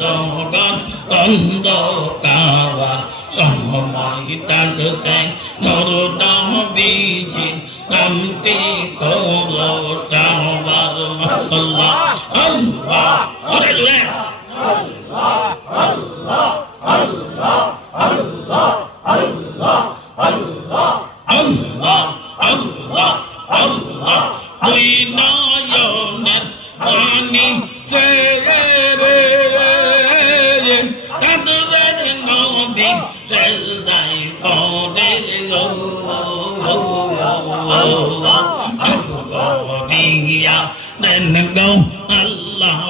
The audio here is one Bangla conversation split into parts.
জগৎ অন্ধকার সময় থাকতে নবীজির নামটি করো সবার মাশাআল্লাহ আল্লাহ ওরে জোরে আল্লাহ আল্লাহ আল্লাহ আল্লাহ আল্লাহ আল্লাহ আল্লাহ আল্লাহ আল্লাহ দুই নয়নের পানি ছেড়ে কাঁদবেন নবী সেজদায় পড়ে দিয়া দেন গো আল্লাহ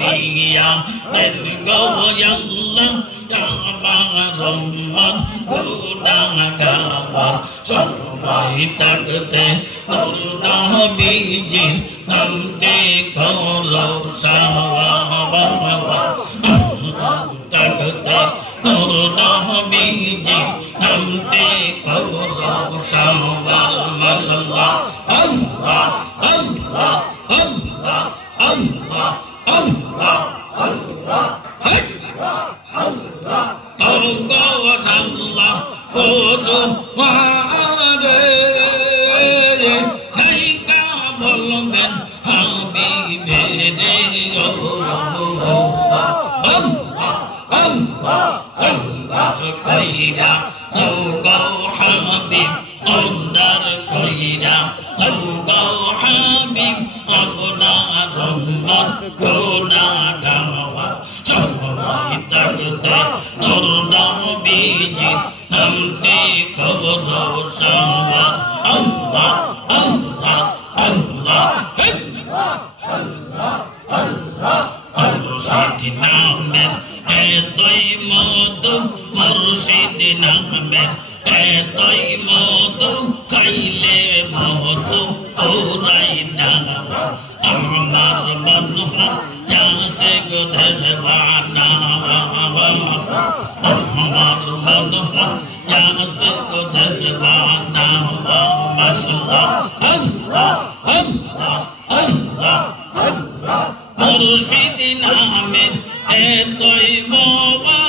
দিয়া দেন গো আল্লাহ রহমত গুনাহগার সময় থাকতে নবীজির নামটি করো সবার থাকতে নবীজির নামটি করো সবার মাশাআল্লাহ আল্লাহ আল্লাহ আল্লাহ আল্লাহ আল্লাহ আল্লাহ আল্লাহ আল্লাহ ফরমানে হাইকা বলবেন হাবিবে রে আল্লাহ আল্লাহ আল্লাহ কইরা নৌগো হাবিব অন্দার কইরা নৌগো হাবিব আপনার রহমত গুনাহগাওয়া সময় থাকতে নবীজির নামটি করো সবার আল্লাহ আল্লাহ আল্লাহ আল্লাহ আল্লাহ মুর্শিদ নামের এতই মধু মুর্শিদ নামের এতই মধু খাইলে মধু ওরাই না আমার মন যাসে গো দেবানা আমার মন যাসে গো দেবানা মাশাআল্লাহ আল্লাহ আল্লাহ আল্লাহ আল্লাহ মুর্শিদ নামের এতই মোবা